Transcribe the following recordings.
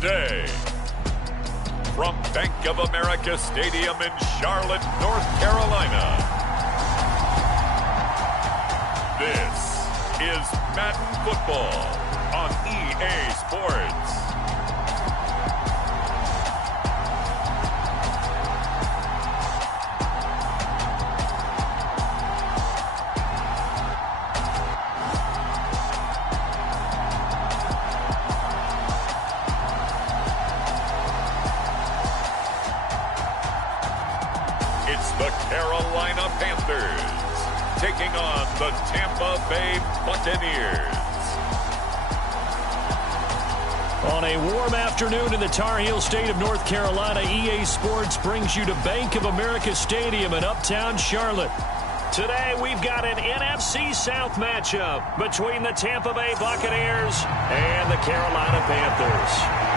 today. From Bank of America Stadium in Charlotte, North Carolina, this is Madden Football on EA Sports. It's the Carolina Panthers taking on the Tampa Bay Buccaneers. On a warm afternoon in the Tar Heel state of North Carolina, EA Sports brings you to Bank of America Stadium in uptown Charlotte. Today, we've got an NFC South matchup between the Tampa Bay Buccaneers and the Carolina Panthers.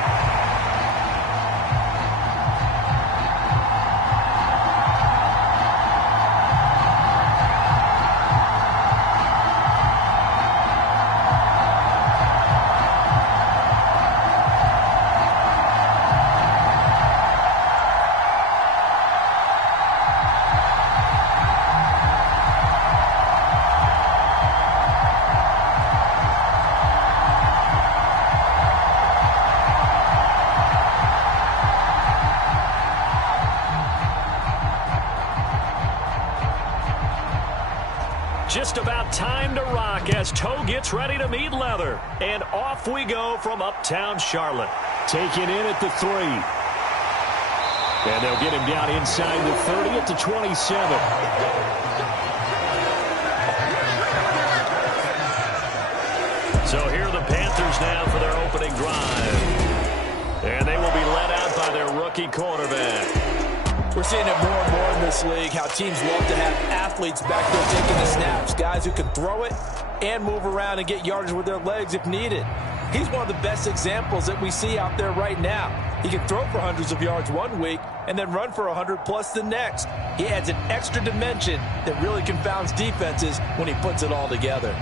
Just about time to rock as toe gets ready to meet leather. And off we go from uptown Charlotte. Taking in at the 3. And they'll get him down inside the 30 at the 27. So here are the Panthers now for their opening drive. And they will be led out by their rookie quarterback. We're seeing it more and more in this league, how teams love to have athletes back there taking the snaps, guys who can throw it and move around and get yardage with their legs if needed. He's one of the best examples that we see out there right now. He can throw for hundreds of yards one week and then run for 100+ the next. He adds an extra dimension that really confounds defenses when he puts it all together.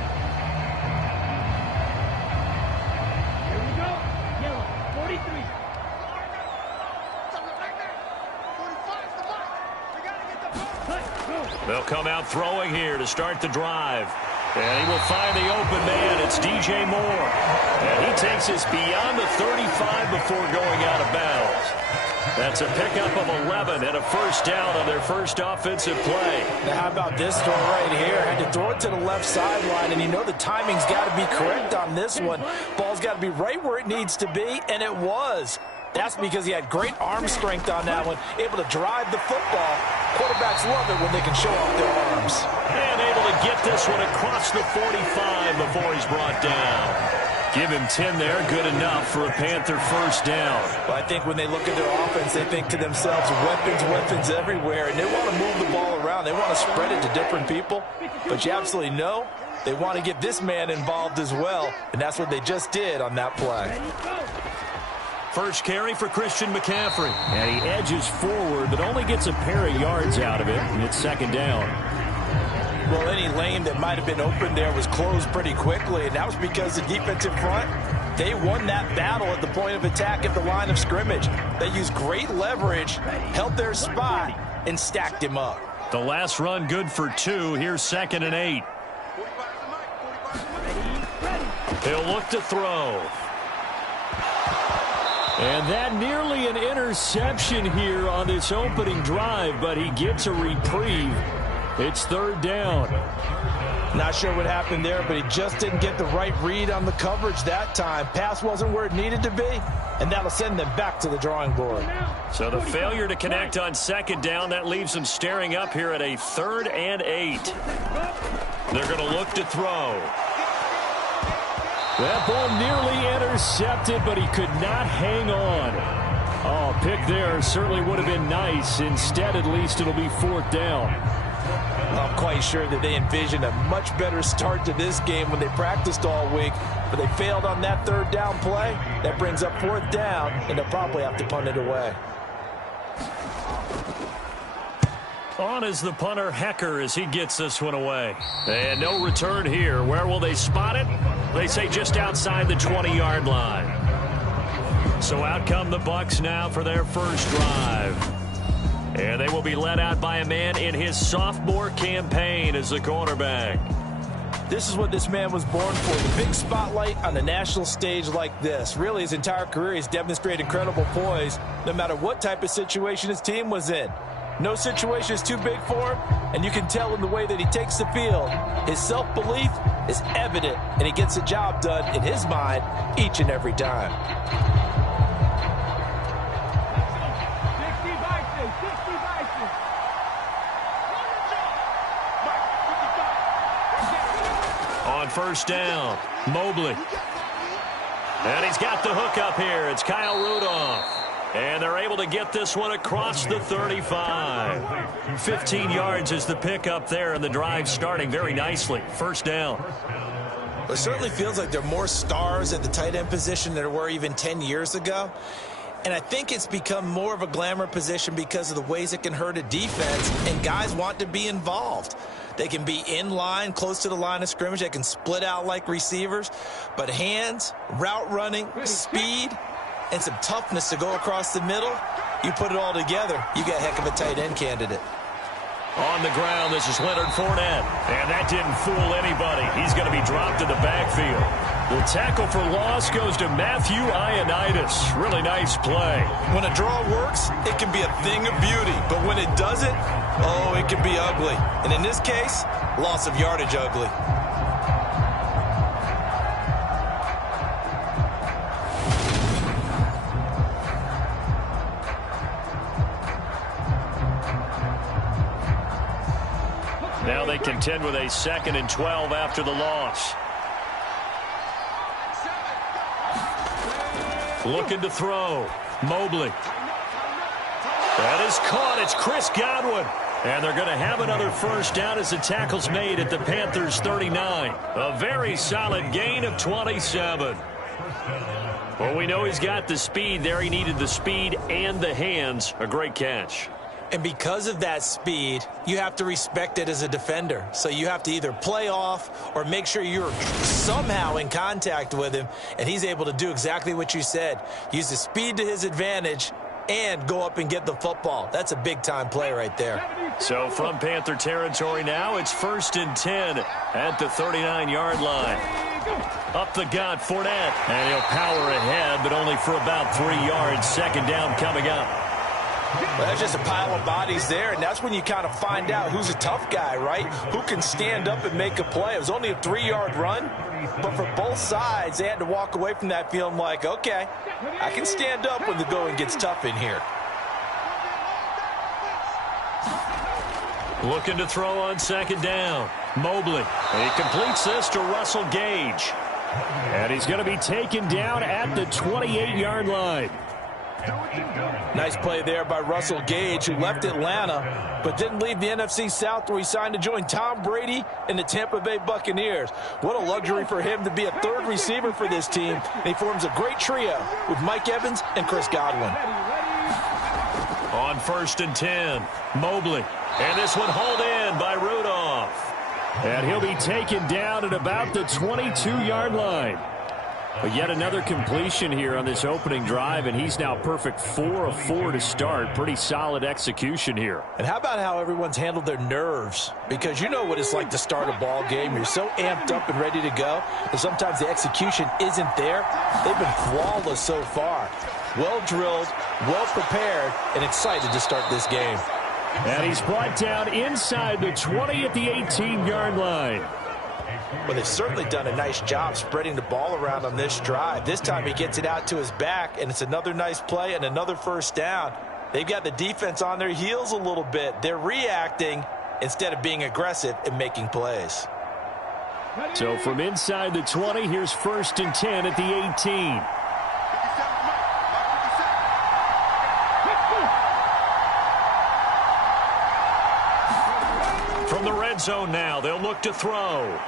They'll come out throwing here to start the drive. And he will find the open man. It's DJ Moore. And he takes us beyond the 35 before going out of bounds. That's a pickup of 11 and a first down on their first offensive play. Now how about this throw right here? Had to throw it to the left sideline, and you know the timing's got to be correct on this one. Ball's got to be right where it needs to be, and it was. That's because he had great arm strength on that one, able to drive the football. Quarterbacks love it when they can show off their arms. And able to get this one across the 45 before he's brought down. Give him 10 there, good enough for a Panther first down. Well, I think when they look at their offense, they think to themselves, weapons everywhere, and they want to move the ball around. They want to spread it to different people, but you absolutely know they want to get this man involved as well, and that's what they just did on that play. First carry for Christian McCaffrey. And he edges forward, but only gets a pair of yards out of it, and it's second down. Well, any lane that might have been open there was closed pretty quickly, and that was because the defensive front, they won that battle at the point of attack at the line of scrimmage. They used great leverage, held their spot, and stacked him up. The last run good for 2. Here's 2nd and 8. He'll look to throw. And that nearly an interception here on this opening drive, but he gets a reprieve. It's 3rd down. Not sure what happened there, but he just didn't get the right read on the coverage that time. Pass wasn't where it needed to be, and that'll send them back to the drawing board. So the failure to connect on 2nd down, that leaves them staring up here at a 3rd and 8. They're going to look to throw. That ball nearly intercepted, but he could not hang on. Oh, pick there certainly would have been nice. Instead, at least, it'll be 4th down. I'm quite sure that they envisioned a much better start to this game when they practiced all week, but they failed on that 3rd down play. That brings up 4th down, and they'll probably have to punt it away. On is the punter, Hecker, as he gets this one away. And no return here. Where will they spot it? They say just outside the 20-yard line. So out come the Bucs now for their first drive. And they will be led out by a man in his sophomore campaign as the quarterback. This is what this man was born for, the big spotlight on a national stage like this. Really, his entire career, he's demonstrated incredible poise, no matter what type of situation his team was in. No situation is too big for him, and you can tell in the way that he takes the field. His self-belief is evident, and he gets the job done in his mind each and every time. On first down, Mobley. And he's got the hook up here. It's Kyle Rudolph. And they're able to get this one across the 35. 15 yards is the pickup there, and the drive starting very nicely. First down. Well, it certainly feels like there are more stars at the tight end position than there were even 10 years ago. And I think it's become more of a glamour position because of the ways it can hurt a defense, and guys want to be involved. They can be in line, close to the line of scrimmage. They can split out like receivers. But hands, route running, speed, and some toughness to go across the middle, you put it all together, you got a heck of a tight end candidate. On the ground, this is Leonard Fournette. And that didn't fool anybody. He's going to be dropped in the backfield. The tackle for loss goes to Matthew Ioannidis. Really nice play. When a draw works, it can be a thing of beauty. But when it doesn't, oh, it can be ugly. And in this case, loss of yardage ugly. Now they contend with a 2nd and 12 after the loss. Looking to throw. Mobley. That is caught. It's Chris Godwin. And they're going to have another first down as the tackle's made at the Panthers' 39. A very solid gain of 27. Well, we know he's got the speed there. He needed the speed and the hands. A great catch. And because of that speed, you have to respect it as a defender. So you have to either play off or make sure you're somehow in contact with him, and he's able to do exactly what you said. Use the speed to his advantage and go up and get the football. That's a big-time play right there. So from Panther territory now, it's 1st and 10 at the 39-yard line. Up the gut, Fournette. And he'll power ahead, but only for about 3 yards. 2nd down coming up. Well, that's just a pile of bodies there, and that's when you kind of find out who's a tough guy, right? Who can stand up and make a play. It was only a 3-yard run, but for both sides, they had to walk away from that feeling like, okay, I can stand up when the going gets tough in here. Looking to throw on 2nd down. Mobley. He completes this to Russell Gage. And he's going to be taken down at the 28-yard line. Nice play there by Russell Gage, who left Atlanta but didn't leave the NFC South, where he signed to join Tom Brady and the Tampa Bay Buccaneers. What a luxury for him to be a 3rd receiver for this team. And he forms a great trio with Mike Evans and Chris Godwin. On 1st and 10, Mobley. And this one hauled in by Rudolph. And he'll be taken down at about the 22-yard line. But yet another completion here on this opening drive, and he's now perfect 4 of 4 to start. Pretty solid execution here. And how about how everyone's handled their nerves? Because you know what it's like to start a ball game. You're so amped up and ready to go, and sometimes the execution isn't there. They've been flawless so far. Well drilled, well prepared, and excited to start this game. And he's brought down inside the 20 at the 18-yard line. Well, they've certainly done a nice job spreading the ball around on this drive. This time he gets it out to his back, and it's another nice play and another first down. They've got the defense on their heels a little bit. They're reacting instead of being aggressive and making plays. So from inside the 20, here's 1st and 10 at the 18. From the red zone now, they'll look to throw.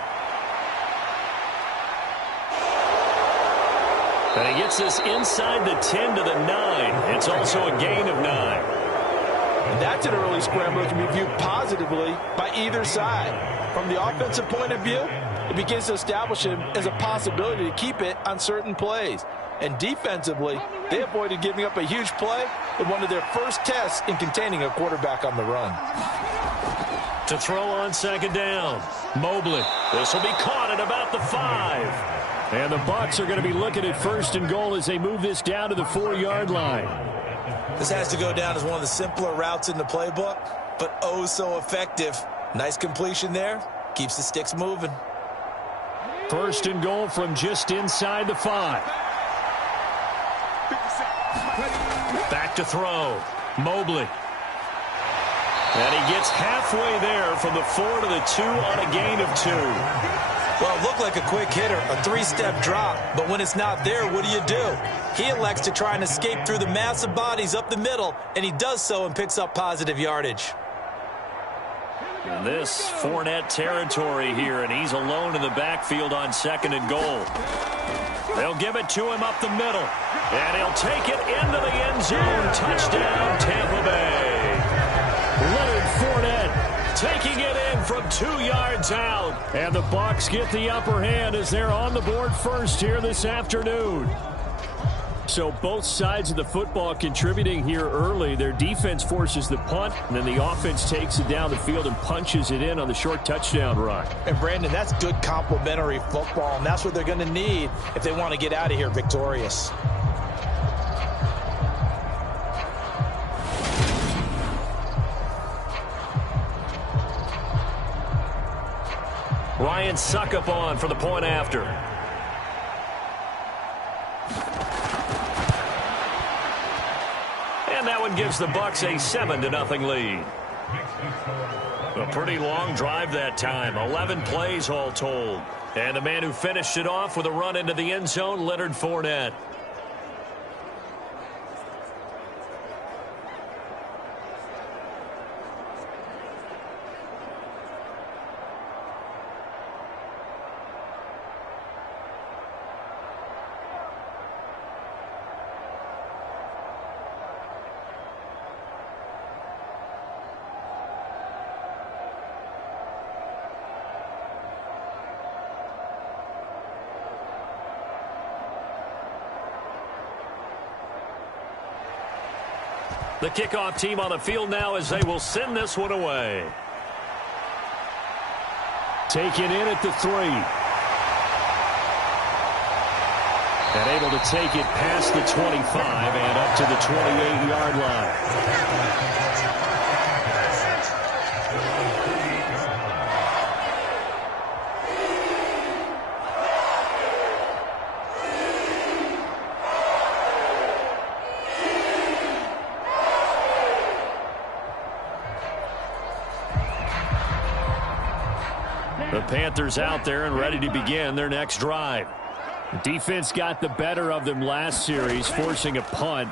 And he gets this inside the 10 to the 9. It's also a gain of 9. And that's an early scramble that can be viewed positively by either side. From the offensive point of view, it begins to establish him as a possibility to keep it on certain plays. And defensively, they avoided giving up a huge play in one of their first tests in containing a quarterback on the run. To throw on second down, Mobley. This will be caught at about the 5. And the Bucs are going to be looking at first and goal as they move this down to the 4-yard line. This has to go down as one of the simpler routes in the playbook, but oh so effective. Nice completion there. Keeps the sticks moving. First and goal from just inside the 5. Back to throw. Mobley. And he gets halfway there from the 4 to the 2 on a gain of 2. Well, it looked like a quick hitter, a 3-step drop, but when it's not there, what do? He elects to try and escape through the massive bodies up the middle, and he does so and picks up positive yardage. And this Fournette territory here, and he's alone in the backfield on second and goal. They'll give it to him up the middle, and he'll take it into the end zone. Touchdown, Tampa Bay. Leonard Fournette taking it in from 2 yards out. And the Bucs get the upper hand as they're on the board first here this afternoon. So both sides of the football contributing here early. Their defense forces the punt, and then the offense takes it down the field and punches it in on the short touchdown run. And, Brandon, that's good complementary football, and that's what they're going to need if they want to get out of here victorious. Ryan Suckup on for the point after. And that one gives the Bucs a 7-0 lead. A pretty long drive that time. 11 plays all told. And the man who finished it off with a run into the end zone, Leonard Fournette. The kickoff team on the field now as they will send this one away. Taken in at the 3. And able to take it past the 25 and up to the 28-yard line. The Panthers out there and ready to begin their next drive. Defense got the better of them last series, forcing a punt.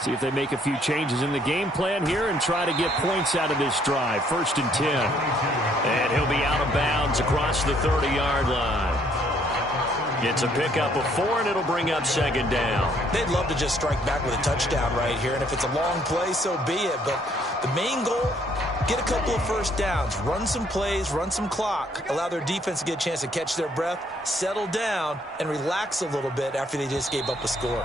See if they make a few changes in the game plan here and try to get points out of this drive. 1st and 10. And he'll be out of bounds across the 30-yard line. Gets a pickup of 4, and it'll bring up second down. They'd love to just strike back with a touchdown right here, and if it's a long play, so be it. But the main goal, get a couple of first downs, run some plays, run some clock, allow their defense to get a chance to catch their breath, settle down, and relax a little bit after they just gave up a score.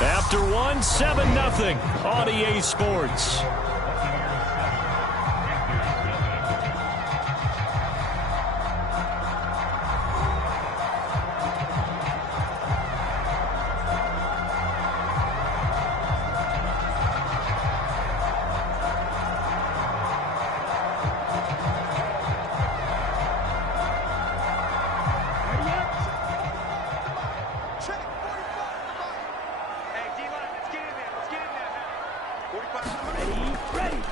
After one, 7-0 on EA Sports.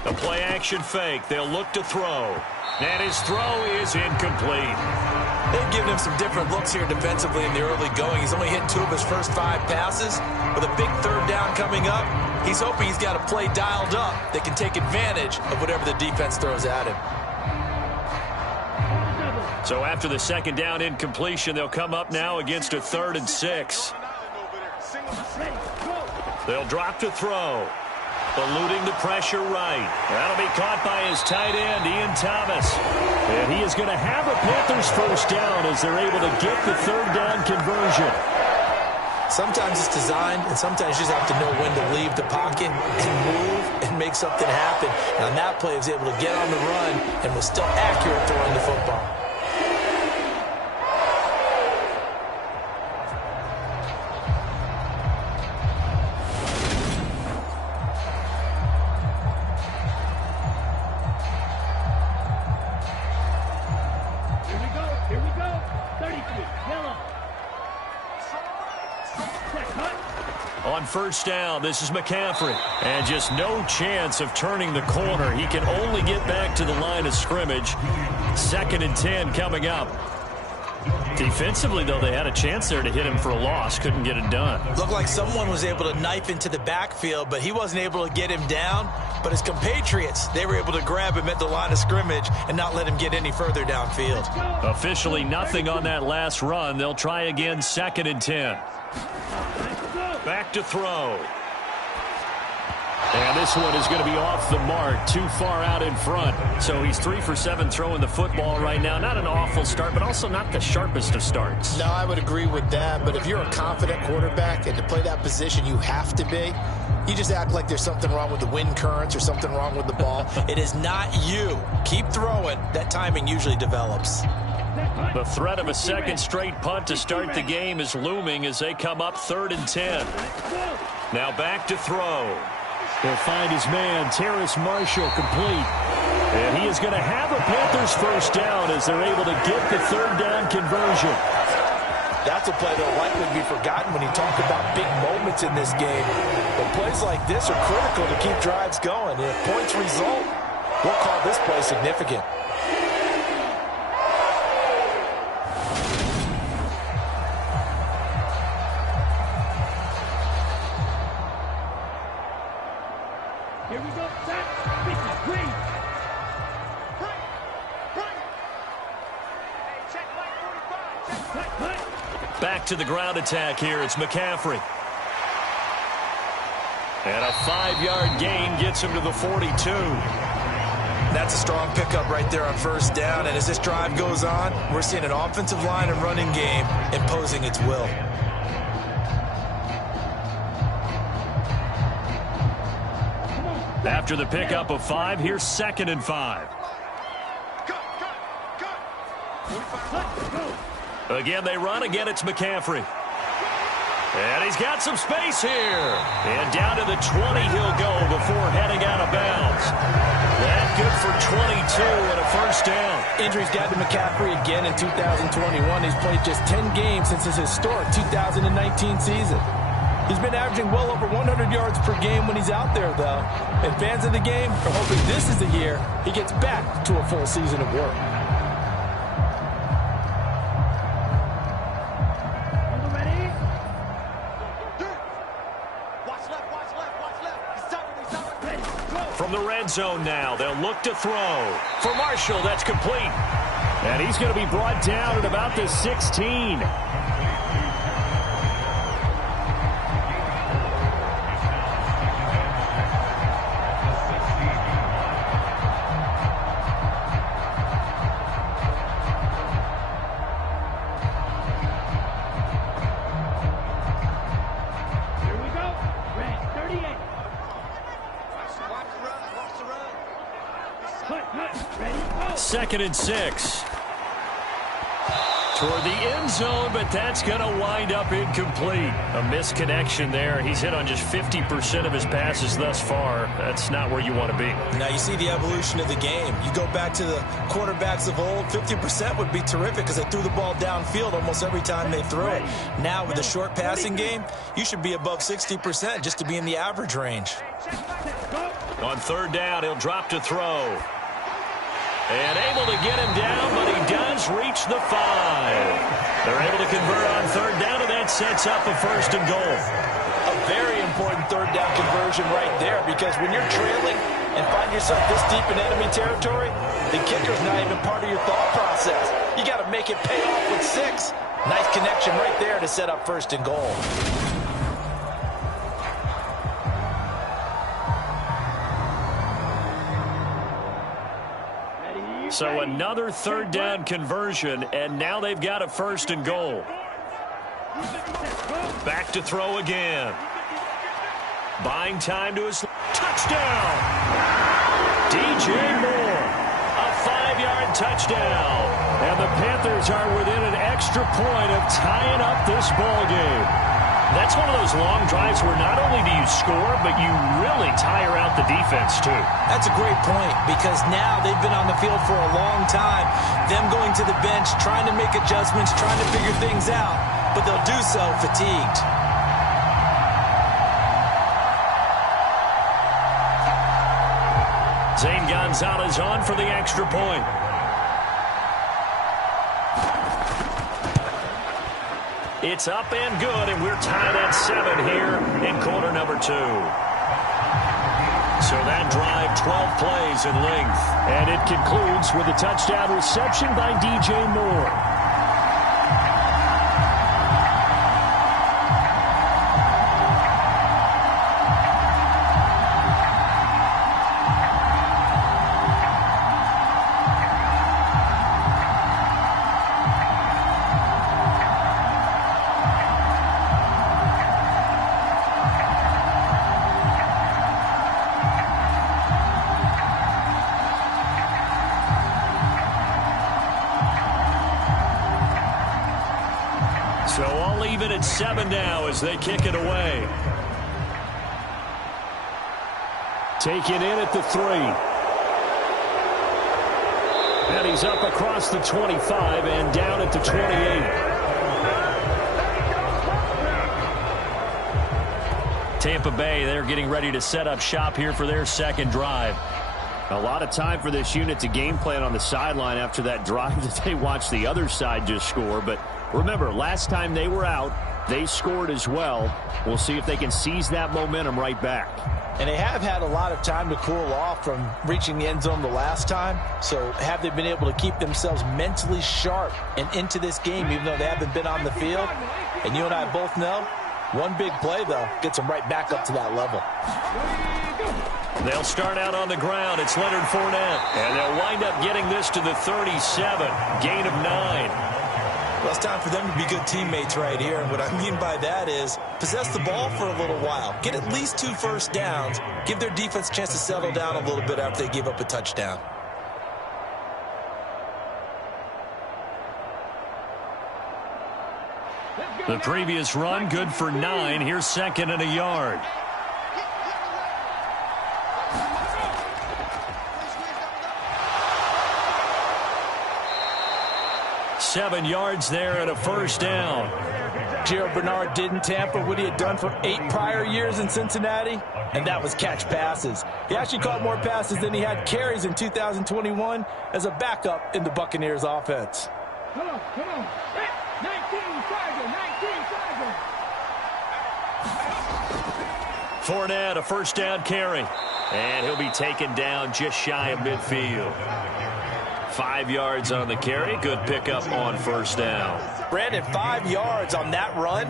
A play-action fake. They'll look to throw. And his throw is incomplete. They've given him some different looks here defensively in the early going. He's only hit 2 of his first 5 passes. With a big 3rd down coming up, he's hoping he's got a play dialed up that can take advantage of whatever the defense throws at him. So after the 2nd down incompletion, they'll come up now against a 3rd and 6. They'll drop to throw. Eluding the pressure right. That'll be caught by his tight end, Ian Thomas. And he is going to have a Panthers first down as they're able to get the 3rd down conversion. Sometimes it's designed, and sometimes you just have to know when to leave the pocket and move and make something happen. And on that play, he was able to get on the run and was still accurate throwing the football. On first down, this is McCaffrey. And just no chance of turning the corner. He can only get back to the line of scrimmage. 2nd and 10 coming up. Defensively, though, they had a chance there to hit him for a loss. Couldn't get it done. Looked like someone was able to knife into the backfield, but he wasn't able to get him down. But his compatriots, they were able to grab him at the line of scrimmage and not let him get any further downfield. Officially nothing on that last run. They'll try again, 2nd and 10. Back to throw. And this one is going to be off the mark, too far out in front. So he's 3 for 7 throwing the football right now. Not an awful start, but also not the sharpest of starts. No, I would agree with that. But if you're a confident quarterback and to play that position, you have to be. You just act like there's something wrong with the wind currents or something wrong with the ball. It is not you. Keep throwing. That timing usually develops. The threat of a second straight punt to start the game is looming as they come up 3rd and 10. Now back to throw. He'll find his man, Terrace Marshall, complete. And he is going to have a Panthers first down as they're able to get the 3rd down conversion. That's a play that will likely be forgotten when you talk about big moments in this game. But plays like this are critical to keep drives going. And if points result, we'll call this play significant. Here we go, set, this is green. Back to the ground attack here. It's McCaffrey. And a 5-yard gain gets him to the 42. That's a strong pickup right there on first down. And as this drive goes on, we're seeing an offensive line and running game imposing its will. After the pickup of 5, here's 2nd and 5. Again, they run. Again, it's McCaffrey. And he's got some space here. And down to the 20 he'll go before heading out of bounds. That good for 22 and a first down. Injuries got to McCaffrey again in 2021. He's played just 10 games since his historic 2019 season. He's been averaging well over 100 yards per game when he's out there, though. And fans of the game are hoping this is the year he gets back to a full season of work. From the red zone now, they'll look to throw. For Marshall, that's complete. And he's going to be brought down at about the 16. Second and 6. Toward the end zone, but that's going to wind up incomplete. A misconnection there. He's hit on just 50% of his passes thus far. That's not where you want to be. Now you see the evolution of the game. You go back to the quarterbacks of old, 50% would be terrific because they threw the ball downfield almost every time they threw it. Now with the short passing game, you should be above 60% just to be in the average range. On 3rd down, he'll drop to throw. And able to get him down, but he does reach the 5. They're able to convert on 3rd down, and that sets up a 1st and goal. A very important 3rd down conversion right there, because when you're trailing and find yourself this deep in enemy territory, the kicker's not even part of your thought process. You got to make it pay off with 6. Nice connection right there to set up 1st and goal. So another 3rd down conversion, and now they've got a 1st and goal. Back to throw again. Buying time to his touchdown. DJ Moore, a 5-yard touchdown. And the Panthers are within an extra point of tying up this ball game. That's one of those long drives where not only do you score, but you really tire out the defense, too. That's a great point, because now they've been on the field for a long time. Them going to the bench, trying to make adjustments, trying to figure things out, but they'll do so fatigued. Zane Gonzalez on for the extra point. It's up and good, and we're tied at 7 here in quarter number 2. So that drive, 12 plays in length. And it concludes with a touchdown reception by DJ Moore. So I'll leave it at 7 now as they kick it away. Taken in at the 3. And he's up across the 25 and down at the 28. Tampa Bay, they're getting ready to set up shop here for their second drive. A lot of time for this unit to game plan on the sideline after that drive that they watched the other side just score. But remember, last time they were out, they scored as well. We'll see if they can seize that momentum right back. And they have had a lot of time to cool off from reaching the end zone the last time. So have they been able to keep themselves mentally sharp and into this game, even though they haven't been on the field? And you and I both know, one big play, though, gets them right back up to that level. They'll start out on the ground. It's Leonard Fournette. And they'll wind up getting this to the 37. Gain of 9. Well, it's time for them to be good teammates right here. And what I mean by that is possess the ball for a little while. Get at least 2 first downs. Give their defense a chance to settle down a little bit after they give up a touchdown. The previous run, good for 9. Here's 2nd and a yard. Seven yards there and a first down. Gerald Bernard did in Tampa what he had done for 8 prior years in Cincinnati, and that was catch passes. He actually caught more passes than he had carries in 2021 as a backup in the Buccaneers offense. Come on. 19 Tiger. Fournette, a first down carry. And he'll be taken down just shy of midfield. 5 yards on the carry. Good pickup on first down. Brandon, 5 yards on that run.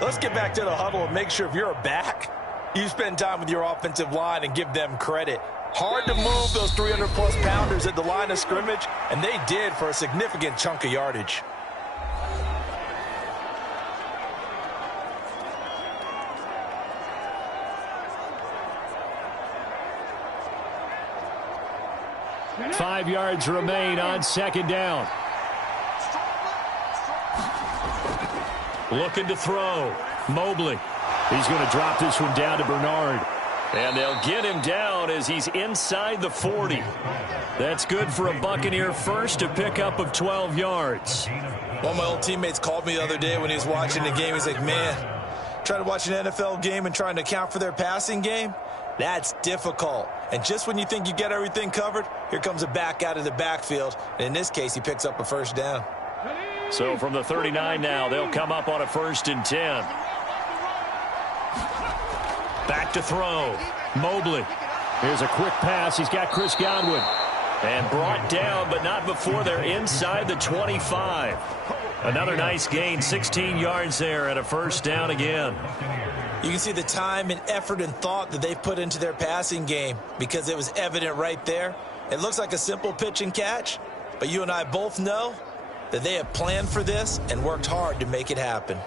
Let's get back to the huddle and make sure if you're a back, you spend time with your offensive line and give them credit. Hard to move those 300-plus pounders at the line of scrimmage, and they did for a significant chunk of yardage. Five yards remain on second down. Looking to throw. Mobley. He's going to drop this one down to Bernard. And they'll get him down as he's inside the 40. That's good for a Buccaneer first, a pickup of 12 yards. One of my old teammates called me the other day when he was watching the game. He's like, man, trying to watch an NFL game and trying to account for their passing game, that's difficult. And just when you think you get everything covered, here comes a back out of the backfield. And in this case, he picks up a first down. So from the 39 now, they'll come up on a 1st and 10. Back to throw. Mobley. Here's a quick pass. He's got Chris Godwin. And brought down, but not before they're inside the 25. Another nice gain, 16 yards there and a first down again. You can see the time and effort and thought that they've put into their passing game because it was evident right there. It looks like a simple pitch and catch, but you and I both know that they have planned for this and worked hard to make it happen.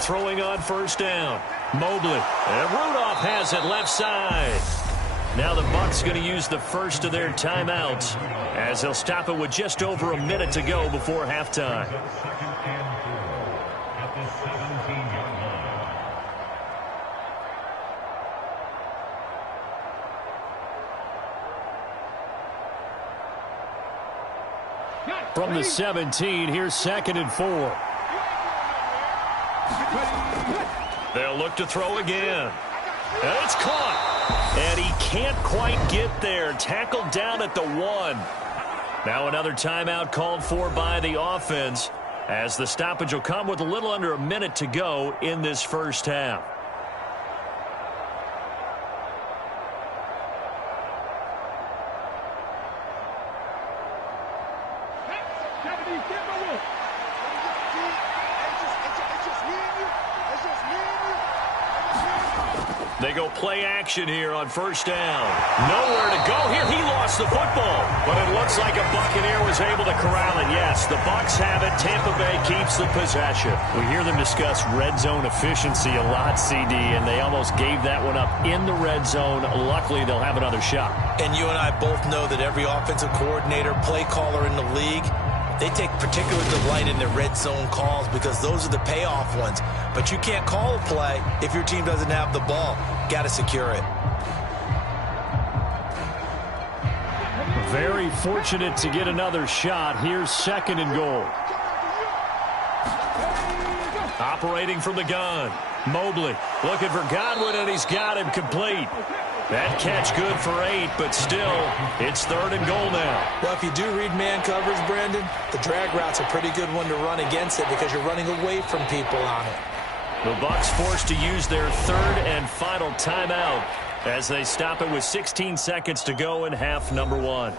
Throwing on first down. Mobley. And Rudolph has it left side. Now the Bucs going to use the first of their timeouts as they'll stop it with just over a minute to go before halftime. From the 17, here's 2nd and 4. They'll look to throw again. And it's caught. And he can't quite get there. Tackled down at the 1. Now another timeout called for by the offense as the stoppage will come with a little under a minute to go in this first half. They go play action here on first down. Nowhere to go here. He lost the football. But it looks like a Buccaneer was able to corral it. Yes, the Bucs have it. Tampa Bay keeps the possession. We hear them discuss red zone efficiency a lot, CD, and they almost gave that one up in the red zone. Luckily, they'll have another shot. And you and I both know that every offensive coordinator, play caller in the league, they take particular delight in their red zone calls because those are the payoff ones. But you can't call a play if your team doesn't have the ball. Got to secure it. Very fortunate to get another shot. Here's 2nd and goal. Operating from the gun. Mobley looking for Godwin, and he's got him complete. That catch good for 8, but still, it's 3rd and goal now. Well, if you do read man coverage, Brandon, the drag route's a pretty good one to run against it because you're running away from people on it. The Bucs forced to use their 3rd and final timeout as they stop it with 16 seconds to go in half number 1.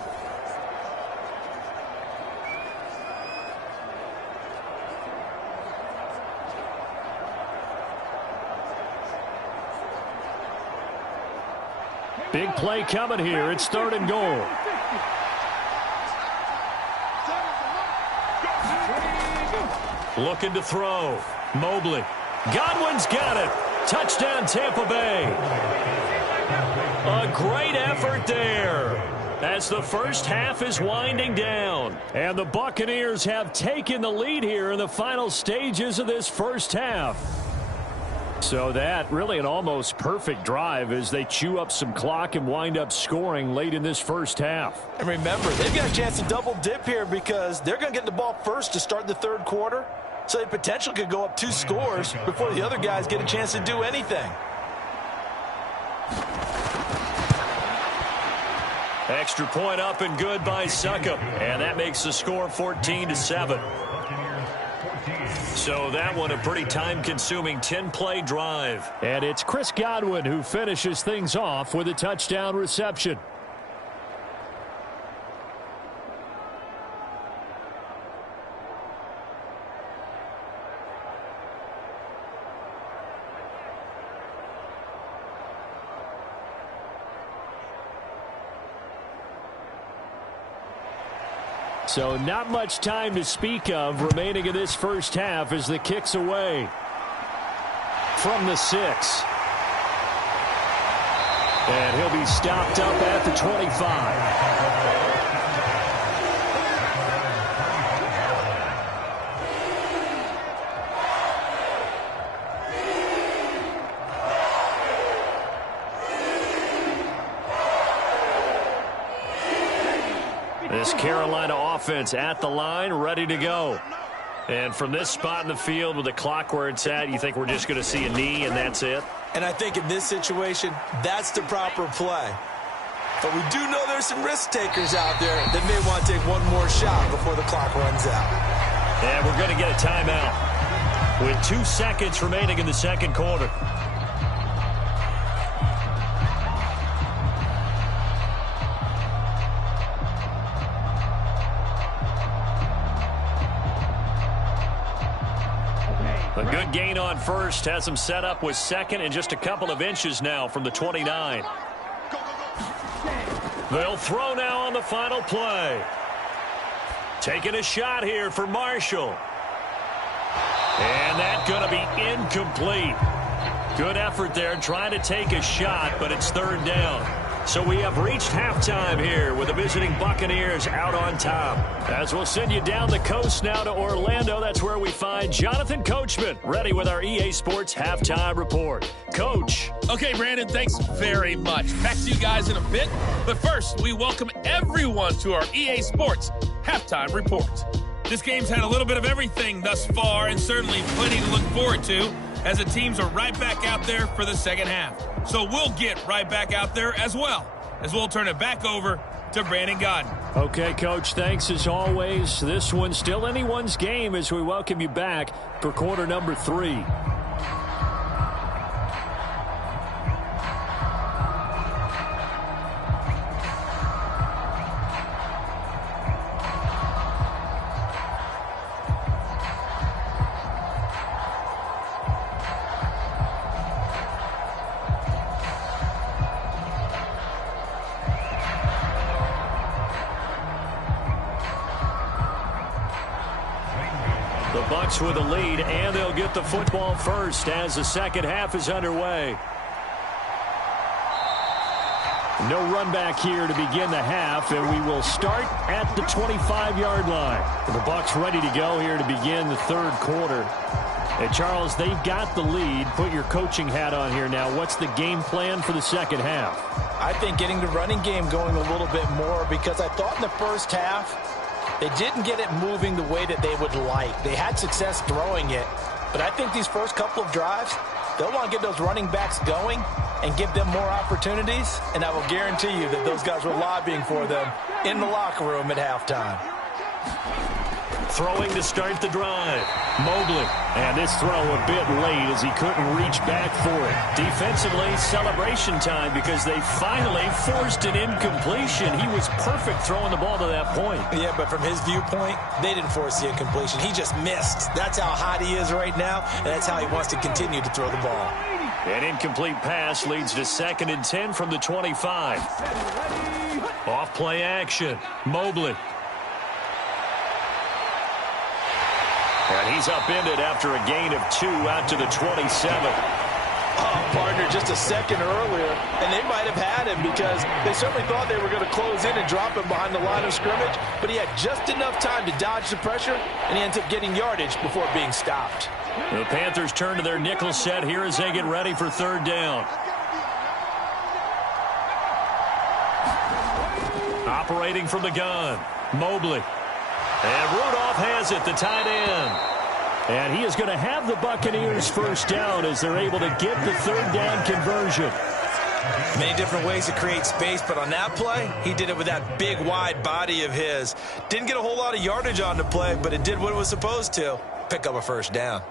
Big play coming here. It's 3rd and goal. Looking to throw. Mobley. Godwin's got it. Touchdown, Tampa Bay. A great effort there as the first half is winding down. And the Buccaneers have taken the lead here in the final stages of this first half. So that really an almost perfect drive as they chew up some clock and wind up scoring late in this first half. And remember, they've got a chance to double dip here because they're going to get the ball first to start the 3rd quarter. So they potentially could go up 2 scores before the other guys get a chance to do anything. Extra point up and good by Succop. And that makes the score 14-7. So that one a pretty time-consuming 10-play drive. And it's Chris Godwin who finishes things off with a touchdown reception. So not much time to speak of remaining in this first half as the kick's away. From the 6. And he'll be stopped up at the 25. This Carolina offense at the line, ready to go. And from this spot in the field with the clock where it's at, you think we're just going to see a knee and that's it? And I think in this situation, that's the proper play. But we do know there's some risk takers out there that may want to take one more shot before the clock runs out. And we're going to get a timeout with 2 seconds remaining in the 2nd quarter. A good gain on first has them set up with 2nd and just a couple of inches now from the 29. They'll throw now on the final play. Taking a shot here for Marshall. And that's going to be incomplete. Good effort there trying to take a shot, but it's third down. So we have reached halftime here with the visiting Buccaneers out on top. As we'll send you down the coast now to Orlando, that's where we find Jonathan Coachman, ready with our EA Sports Halftime Report. Coach. Okay, Brandon, thanks very much. Back to you guys in a bit. But first, we welcome everyone to our EA Sports Halftime Report. This game's had a little bit of everything thus far, and certainly plenty to look forward to, as the teams are right back out there for the second half. So we'll get right back out there as well, as we'll turn it back over to Brandon Godden. Okay, Coach, thanks as always. This one's still anyone's game as we welcome you back for quarter number 3. Bucks with a lead, and they'll get the football first as the second half is underway. No run back here to begin the half, and we will start at the 25-yard line. The Bucks ready to go here to begin the third quarter. And Charles, they've got the lead. Put your coaching hat on here now. What's the game plan for the second half? I think getting the running game going a little bit more, because I thought in the first half they didn't get it moving the way that they would like. They had success throwing it, but I think these first couple of drives, they'll want to get those running backs going and give them more opportunities, and I will guarantee you that those guys were lobbying for them in the locker room at halftime. Throwing to start the drive. Mobley. And this throw a bit late as he couldn't reach back for it. Defensively, celebration time because they finally forced an incompletion. He was perfect throwing the ball to that point. Yeah, but from his viewpoint, they didn't force the incompletion. He just missed. That's how hot he is right now, and that's how he wants to continue to throw the ball. An incomplete pass leads to 2nd and 10 from the 25. Off play action. Mobley. And he's upended after a gain of 2 out to the 27. Oh, partner, just a second earlier, and they might have had him because they certainly thought they were going to close in and drop him behind the line of scrimmage, but he had just enough time to dodge the pressure, and he ends up getting yardage before being stopped. The Panthers turn to their nickel set here as they get ready for third down. Operating from the gun, Mobley. And Rudolph has it, the tight end. And he is going to have the Buccaneers first down as they're able to get the third down conversion. Many different ways to create space, but on that play, he did it with that big, wide body of his. Didn't get a whole lot of yardage on the play, but it did what it was supposed to. Pick up a first down.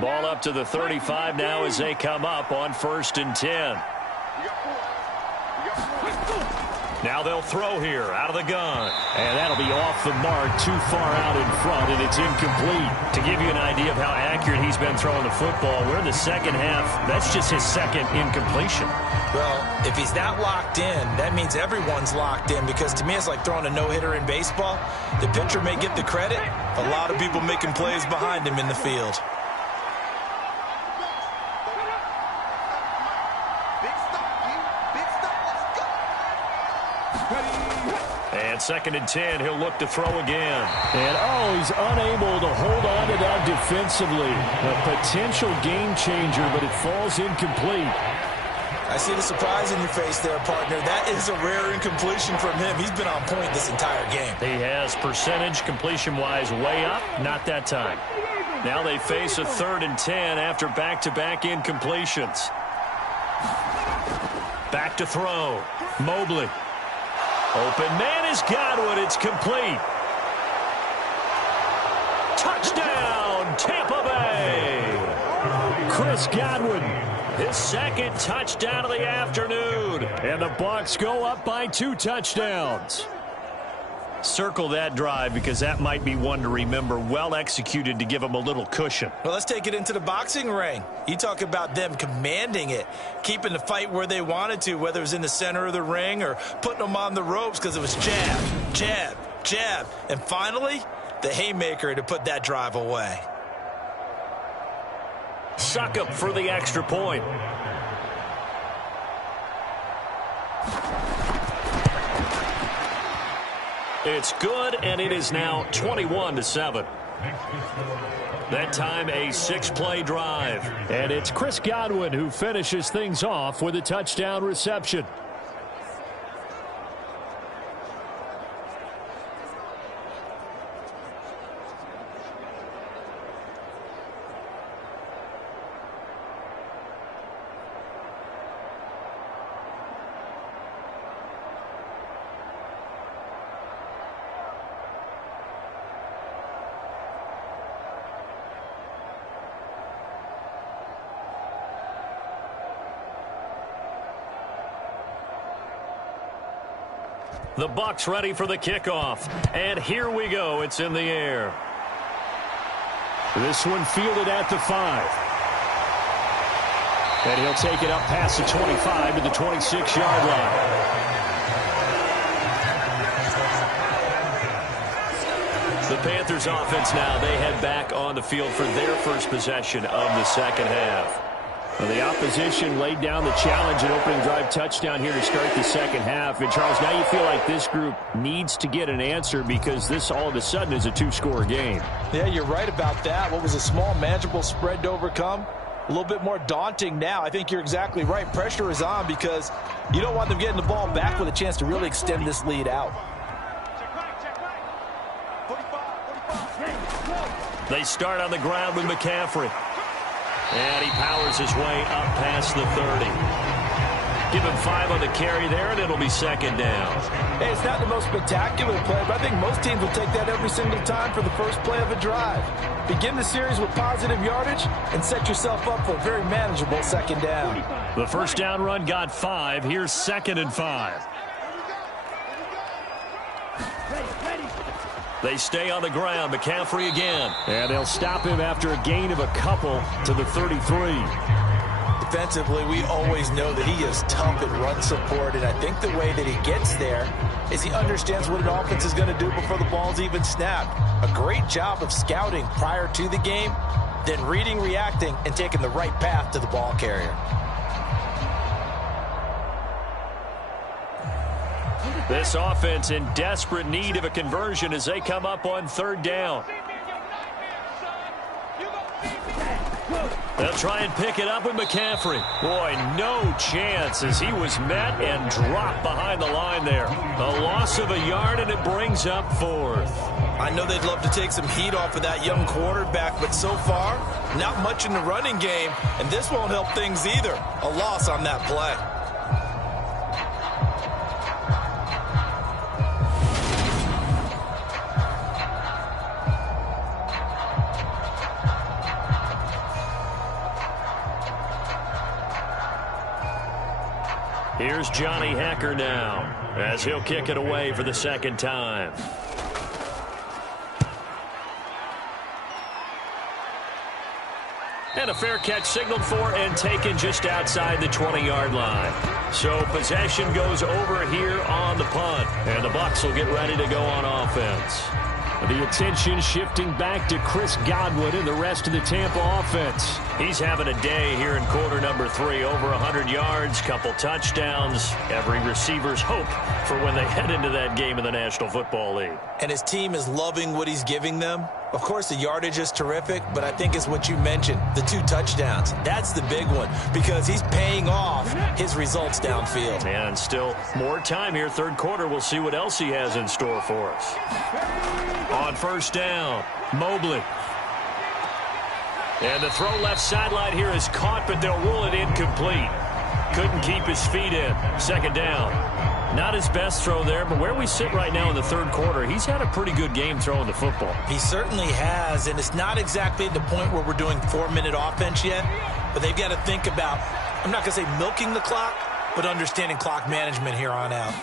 Ball up to the 35 now as they come up on 1st and 10. Now they'll throw here out of the gun. And that'll be off the mark, too far out in front, and it's incomplete. To give you an idea of how accurate he's been throwing the football, we're in the second half. That's just his second incompletion. Well, if he's not locked in, that means everyone's locked in, because to me it's like throwing a no-hitter in baseball. The pitcher may get the credit. A lot of people making plays behind him in the field. And 2nd and 10, he'll look to throw again. And, he's unable to hold on to that defensively. A potential game changer, but it falls incomplete. I see the surprise in your face there, partner. That is a rare incompletion from him. He's been on point this entire game. He has percentage completion-wise way up, not that time. Now they face a 3rd and 10 after back-to-back incompletions. Back to throw. Mobley. Open man is Godwin. It's complete. Touchdown, Tampa Bay. Chris Godwin, his second touchdown of the afternoon. And the Bucs go up by 2 touchdowns. Circle that drive because that might be one to remember. Well executed to give them a little cushion. Well, let's take it into the boxing ring. You talk about them commanding it, keeping the fight where they wanted to, whether it was in the center of the ring or putting them on the ropes because it was jab, jab, jab. And finally, the haymaker to put that drive away. Suck up for the extra point. It's good, and it is now 21-7. That time, a 6-play drive. And it's Chris Godwin who finishes things off with a touchdown reception. The Bucs ready for the kickoff. And here we go. It's in the air. This one fielded at the 5. And he'll take it up past the 25 to the 26-yard line. The Panthers offense now, they head back on the field for their first possession of the second half. Well, the opposition laid down the challenge, an opening drive touchdown here to start the second half. And, Charles, now you feel like this group needs to get an answer because this all of a sudden is a 2-score game. Yeah, you're right about that. What was a small, manageable spread to overcome? A little bit more daunting now. I think you're exactly right. Pressure is on because you don't want them getting the ball back with a chance to really extend this lead out. They start on the ground with McCaffrey. And he powers his way up past the 30. Give him 5 on the carry there, and it'll be second down. Hey, it's not the most spectacular play, but I think most teams will take that every single time for the first play of a drive. Begin the series with positive yardage and set yourself up for a very manageable second down. The first down run got 5. Here's 2nd and 5. They stay on the ground. McCaffrey again. And they'll stop him after a gain of a couple to the 33. Defensively, we always know that he is tough in run support, and I think the way that he gets there is he understands what an offense is going to do before the ball's even snapped. A great job of scouting prior to the game, then reading, reacting, and taking the right path to the ball carrier. This offense in desperate need of a conversion as they come up on 3rd down. They'll try and pick it up with McCaffrey. Boy, no chance as he was met and dropped behind the line there. A loss of a yard, and it brings up 4th. I know they'd love to take some heat off of that young quarterback, but so far, not much in the running game, and this won't help things either. A loss on that play. Here's Johnny Hecker now as he'll kick it away for the second time. And a fair catch signaled for and taken just outside the 20-yard line. So possession goes over here on the punt. And the Bucs will get ready to go on offense. The attention shifting back to Chris Godwin and the rest of the Tampa offense. He's having a day here in quarter number 3. Over 100 yards, couple touchdowns. Every receiver's hope for when they head into that game in the National Football League. And his team is loving what he's giving them. Of course, the yardage is terrific, but I think it's what you mentioned, the 2 touchdowns. That's the big one because he's paying off his results downfield. And still more time here. 3rd quarter. We'll see what else he has in store for us. On 1st down, Mobley. And the throw left sideline here is caught, but they'll rule it incomplete. Couldn't keep his feet in. 2nd down. Not his best throw there, but where we sit right now in the 3rd quarter, he's had a pretty good game throwing the football. He certainly has, and it's not exactly at the point where we're doing 4-minute offense yet, but they've got to think about, I'm not going to say milking the clock, but understanding clock management here on out.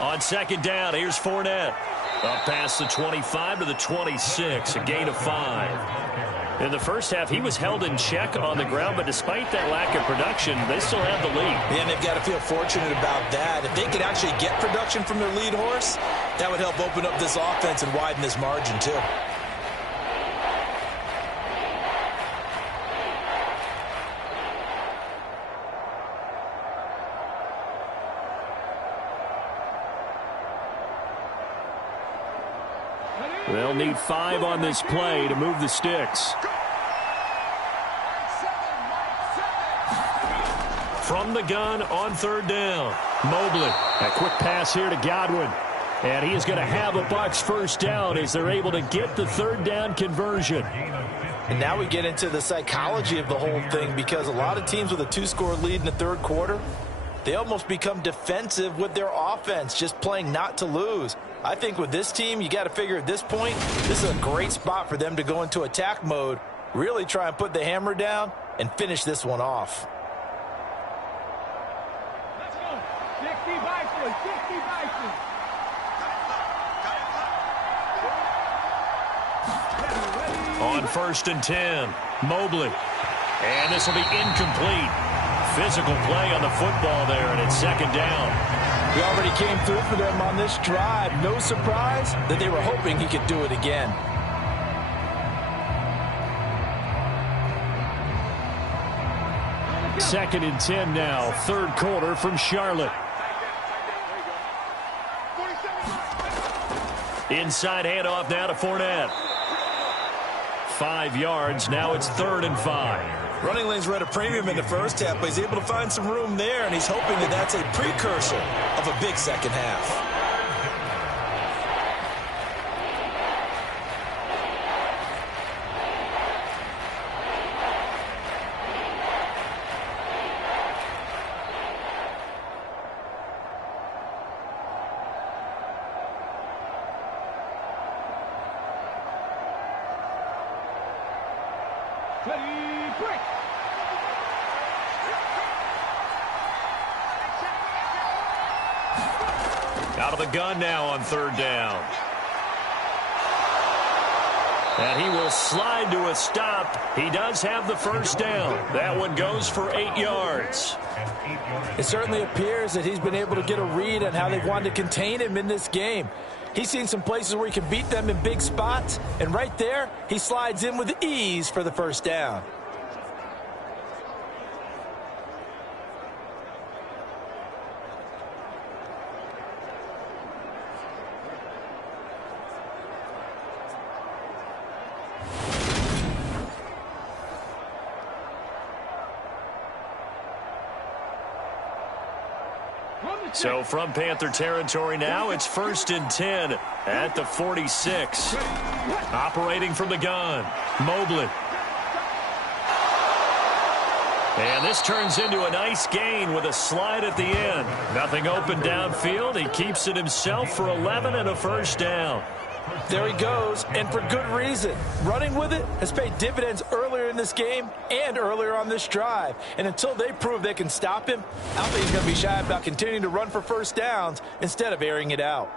On second down, here's Fournette. Up past the 25 to the 26, a gain of 5. In the first half, he was held in check on the ground, but despite that lack of production, they still have the lead. Yeah, and they've got to feel fortunate about that. If they could actually get production from their lead horse, that would help open up this offense and widen this margin, too. They'll need 5 on this play to move the sticks. From the gun on third down, Mobley. A quick pass here to Godwin. And he is going to have a Bucs first down as they're able to get the third down conversion. And now we get into the psychology of the whole thing, because a lot of teams with a 2-score lead in the third quarter, they almost become defensive with their offense, just playing not to lose. I think with this team, you got to figure at this point, this is a great spot for them to go into attack mode, really try and put the hammer down and finish this one off. Let's go. 60 Bison, 60 Bison. On first and 10, Mobley. And this will be incomplete. Physical play on the football there, and it's second down. He already came through for them on this drive. No surprise that they were hoping he could do it again. Second and 10 now, third quarter from Charlotte. Inside handoff now to Fournette. 5 yards, now it's 3rd and 5. Running lanes were at a premium in the first half, but he's able to find some room there, and he's hoping that that's a precursor of a big second half. Out of the gun now on third down. And he will slide to a stop. He does have the first down. That one goes for 8 yards. It certainly appears that he's been able to get a read on how they've wanted to contain him in this game. He's seen some places where he can beat them in big spots, and right there, he slides in with ease for the first down. So from Panther territory now, it's 1st and 10 at the 46. Operating from the gun, Mobley. And this turns into a nice gain with a slide at the end. Nothing open downfield. He keeps it himself for 11 and a first down. There he goes, and for good reason. Running with it has paid dividends earlier in this game and earlier on this drive. And until they prove they can stop him, I don't think he's going to be shy about continuing to run for first downs instead of airing it out.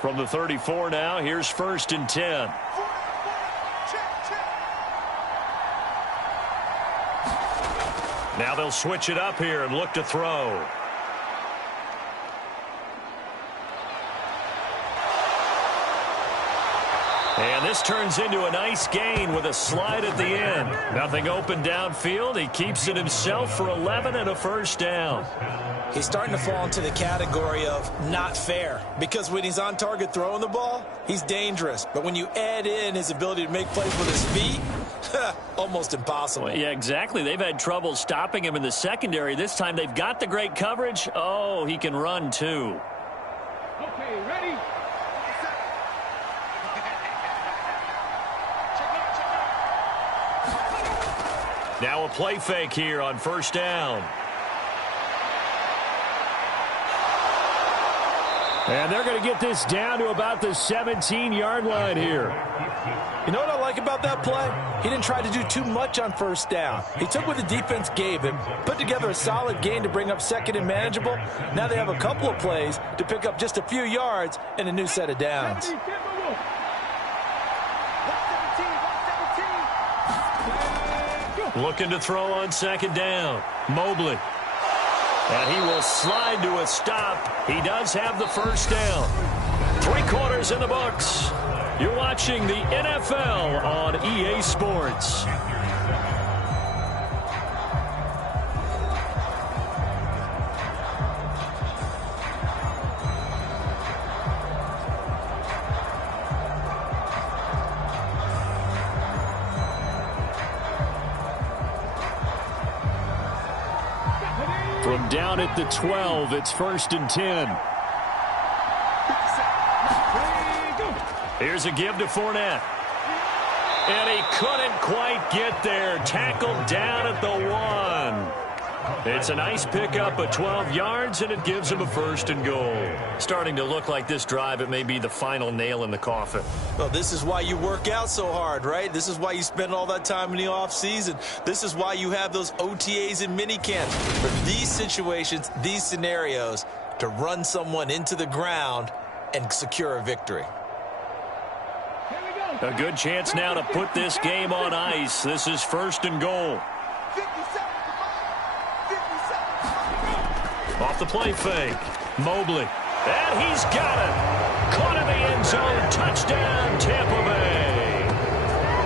From the 34 now, here's 1st and 10. Now they'll switch it up here and look to throw. And this turns into a nice gain with a slide at the end. Nothing open downfield. He keeps it himself for 11 and a first down. He's starting to fall into the category of not fair, because when he's on target throwing the ball, he's dangerous. But when you add in his ability to make plays with his feet, almost impossible. Well, yeah, exactly. They've had trouble stopping him in the secondary. This time they've got the great coverage. Oh, he can run too. Okay, ready? Now a play fake here on first down. And they're going to get this down to about the 17-yard line here. You know what I like about that play? He didn't try to do too much on first down. He took what the defense gave him, put together a solid gain to bring up second and manageable. Now they have a couple of plays to pick up just a few yards and a new set of downs. Looking to throw on second down. Mobley. And he will slide to a stop. He does have the first down. 3 quarters in the books. You're watching the NFL on EA Sports. From down at the 12, it's 1st and 10. Here's a give to Fournette. And he couldn't quite get there. Tackled down at the 1. It's a nice pickup of 12 yards, and it gives him a 1st and goal. Starting to look like this drive, it may be the final nail in the coffin. Well, this is why you work out so hard, right? This is why you spend all that time in the offseason. This is why you have those OTAs and mini camps. For these situations, these scenarios, to run someone into the ground and secure a victory. A good chance now to put this game on ice. This is 1st and goal. Off the play fake. Mobley. And he's got it. Caught in the end zone. Touchdown, Tampa Bay.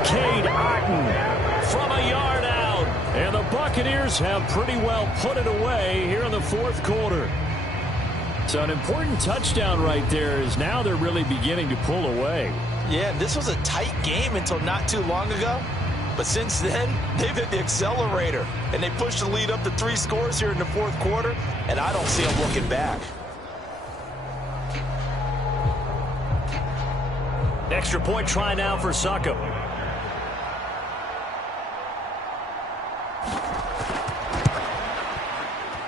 Cade Otton from a yard out. And the Buccaneers have pretty well put it away here in the 4th quarter. So an important touchdown right there is now they're really beginning to pull away. Yeah, this was a tight game until not too long ago. But since then, they've hit the accelerator. And they pushed the lead up to 3 scores here in the 4th quarter. And I don't see them looking back. Extra point try now for Suckup.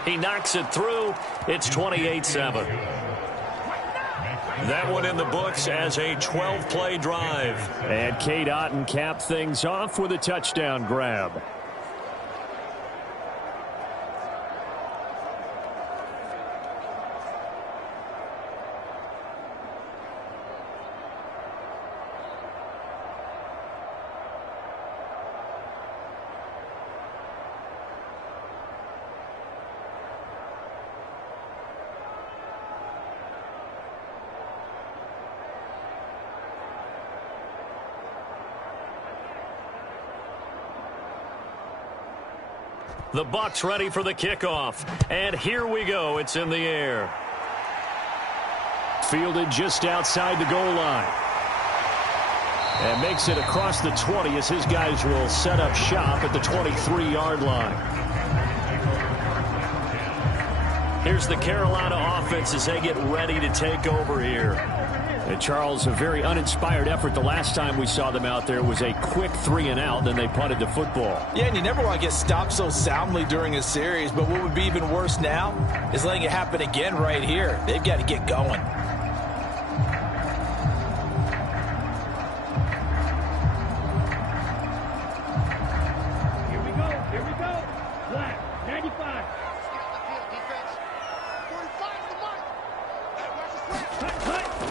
He knocks it through. It's 28-7. That one in the books as a 12-play drive. And Cade Otton capped things off with a touchdown grab. The Bucs ready for the kickoff. And here we go. It's in the air. Fielded just outside the goal line. And makes it across the 20 as his guys will set up shop at the 23-yard line. Here's the Carolina offense as they get ready to take over here. And Charles, a very uninspired effort. The last time we saw them out there was a quick 3-and-out, then they punted the football. Yeah, and you never want to get stopped so soundly during a series, but what would be even worse now is letting it happen again right here. They've got to get going. Here we go. Here we go. Black, 95.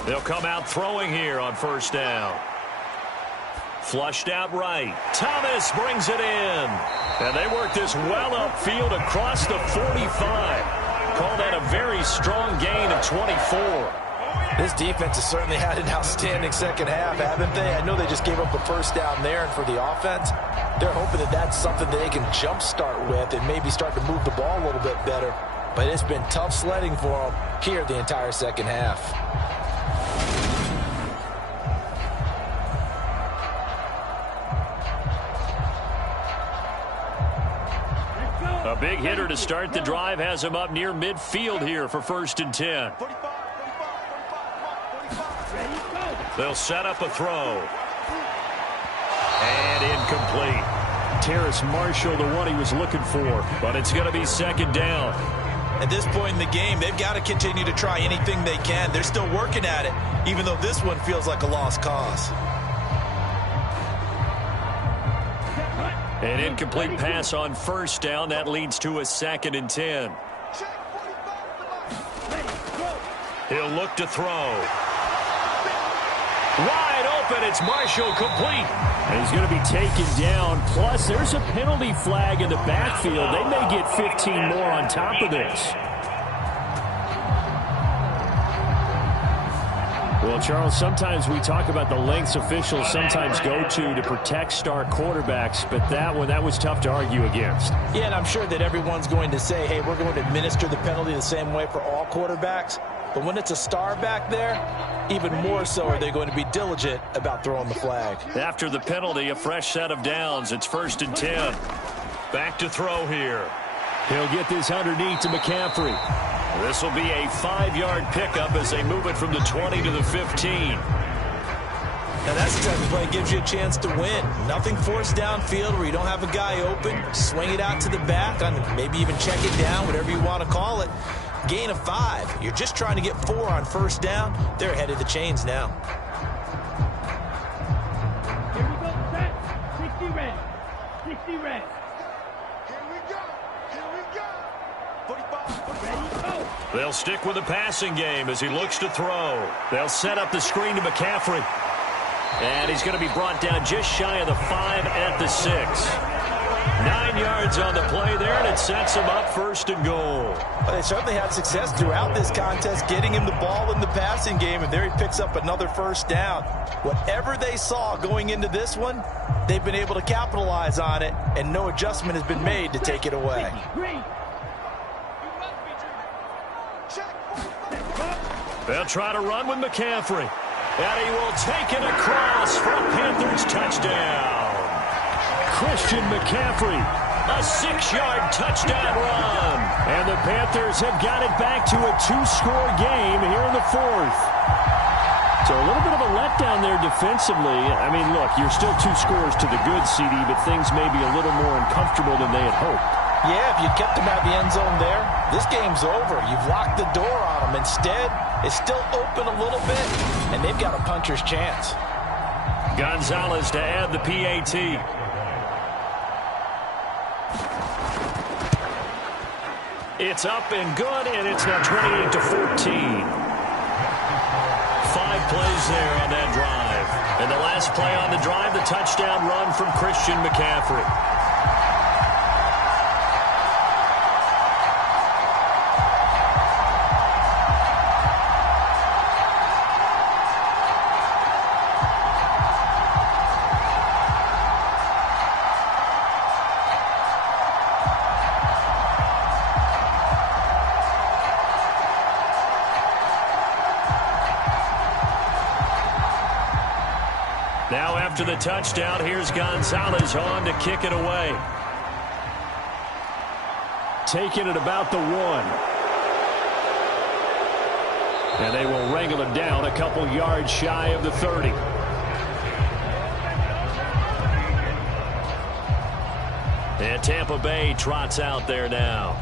They'll come out throwing here on 1st down. Flushed out right. Thomas brings it in. And they work this well upfield across the 45. Call that a very strong gain of 24. This defense has certainly had an outstanding second half, haven't they? I know they just gave up a 1st down there, and for the offense, they're hoping that that's something that they can jumpstart with and maybe start to move the ball a little bit better. But it's been tough sledding for them here the entire second half. A big hitter to start the drive has him up near midfield here for 1st and 10. They'll set up a throw. And incomplete. Terrace Marshall, the one he was looking for. But it's going to be 2nd down. At this point in the game, they've got to continue to try anything they can. They're still working at it, even though this one feels like a lost cause. An incomplete pass on first down. That leads to a 2nd and 10. He'll look to throw. Wide open. It's Marshall, complete. And he's going to be taken down. Plus, there's a penalty flag in the backfield. They may get 15 more on top of this. Well, Charles, sometimes we talk about the lengths officials sometimes go to protect star quarterbacks, but that was tough to argue against. Yeah, and I'm sure that everyone's going to say, hey, we're going to administer the penalty the same way for all quarterbacks. But when it's a star back there, even more so are they going to be diligent about throwing the flag. After the penalty, a fresh set of downs. It's 1st and 10. Back to throw here. He'll get this underneath to McCaffrey. This will be a 5-yard pickup as they move it from the 20 to the 15. Now that's the type of play that gives you a chance to win. Nothing forced downfield where you don't have a guy open. Swing it out to the back, maybe even check it down, whatever you want to call it. Gain of 5. You're just trying to get 4 on first down. They're ahead of the chains now. Here we go, set. 60 red. 60 red. Here we go. Here we go. 45. Ready, go. They'll stick with the passing game as he looks to throw. They'll set up the screen to McCaffrey. And he's going to be brought down just shy of the 5 at the 6. 9 yards on the play there, and it sets him up 1st and goal. Well, they certainly had success throughout this contest getting him the ball in the passing game, and there he picks up another first down. Whatever they saw going into this one, they've been able to capitalize on it, and no adjustment has been made to take it away. They'll try to run with McCaffrey. And he will take it across for a Panthers touchdown. Christian McCaffrey. A 6-yard touchdown run. And the Panthers have got it back to a 2-score game here in the 4th. So a little bit of a letdown there defensively. I mean, look, you're still 2 scores to the good, CD, but things may be a little more uncomfortable than they had hoped. Yeah, if you kept them out of the end zone there, this game's over. You've locked the door on them. Instead, it's still open a little bit, and they've got a puncher's chance. Gonzalez to add the PAT. It's up and good, and it's now 28 to 14. 5 plays there on that drive. And the last play on the drive, the touchdown run from Christian McCaffrey. Now after the touchdown, here's Gonzalez on to kick it away. Taking it about the 1. And they will wrangle him down a couple yards shy of the 30. And Tampa Bay trots out there now.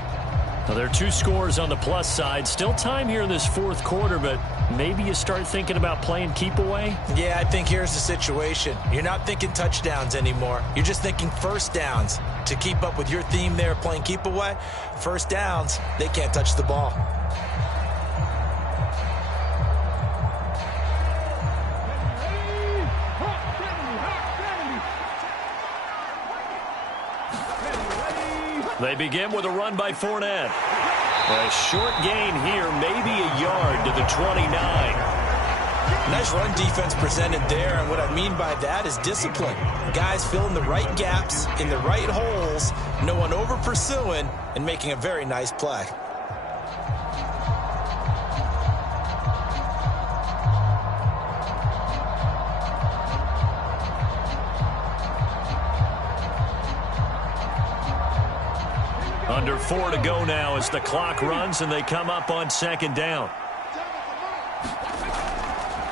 Well, there are 2 scores on the plus side. Still time here in this 4th quarter, but maybe you start thinking about playing keep away? Yeah, I think here's the situation. You're not thinking touchdowns anymore. You're just thinking first downs. To keep up with your theme there, playing keep away, first downs, they can't touch the ball. They begin with a run by Fournette. A short gain here, maybe a yard to the 29. Nice run defense presented there, and what I mean by that is discipline. Guys filling the right gaps in the right holes, no one over pursuing, and making a very nice play. Under 4 to go now as the clock runs and they come up on 2nd down.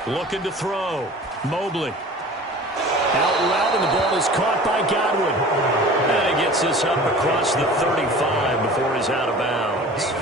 Looking to throw. Mobley. Out route, and the ball is caught by Godwin. And he gets this up across the 35 before he's out of bounds.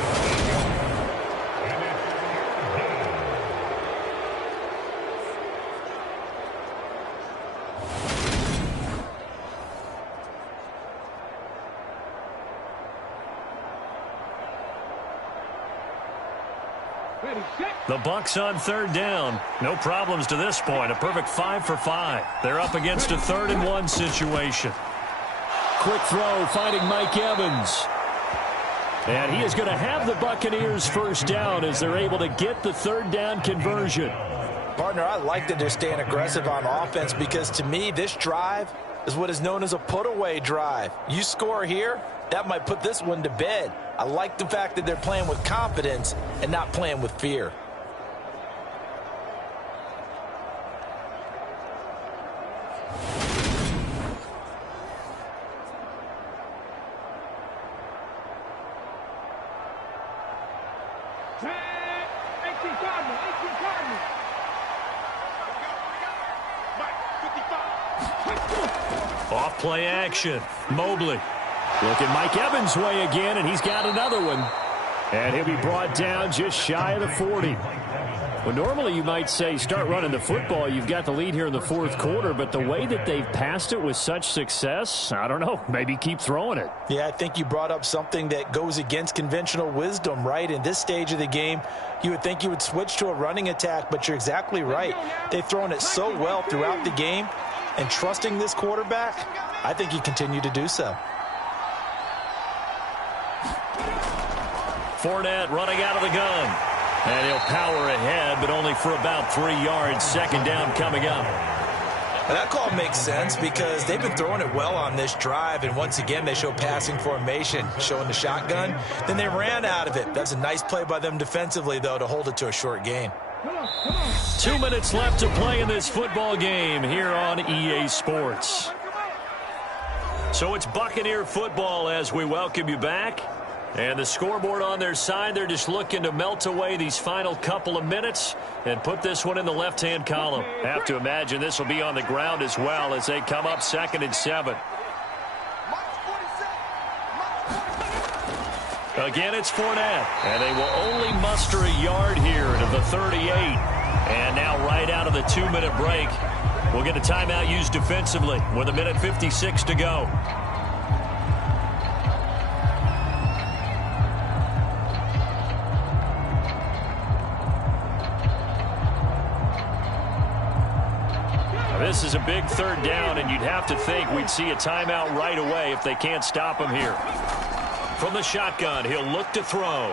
The Bucs on 3rd down. No problems to this point. A perfect 5 for 5. They're up against a 3rd and 1 situation. Quick throw, finding Mike Evans. And he is going to have the Buccaneers first down as they're able to get the 3rd down conversion. Partner, I like that they're staying aggressive on offense because, to me, this drive is what is known as a put-away drive. You score here, that might put this one to bed. I like the fact that they're playing with confidence and not playing with fear. Off play action. Mobley. Looking Mike Evans' way again, and he's got another one. And he'll be brought down just shy of the 40. Well, normally you might say start running the football. You've got the lead here in the 4th quarter, but the way that they've passed it with such success, I don't know, maybe keep throwing it. Yeah, I think you brought up something that goes against conventional wisdom, right? In this stage of the game, you would think you would switch to a running attack, but you're exactly right. They've thrown it so well throughout the game, and trusting this quarterback, I think you continue to do so. Fournette running out of the gun. And he'll power ahead, but only for about 3 yards. 2nd down coming up. Well, that call makes sense because they've been throwing it well on this drive, and once again they show passing formation, showing the shotgun. Then they ran out of it. That's a nice play by them defensively, though, to hold it to a short gain. 2 minutes left to play in this football game here on EA Sports. So it's Buccaneer football as we welcome you back. And the scoreboard on their side, they're just looking to melt away these final couple of minutes and put this one in the left-hand column. Have to imagine this will be on the ground as well as they come up 2nd and 7. Again, it's Fournette. And they will only muster a yard here to the 38. And now right out of the 2-minute break, we'll get a timeout used defensively with 1:56 to go. This is a big 3rd down, and you'd have to think we'd see a timeout right away if they can't stop him here. From the shotgun, he'll look to throw.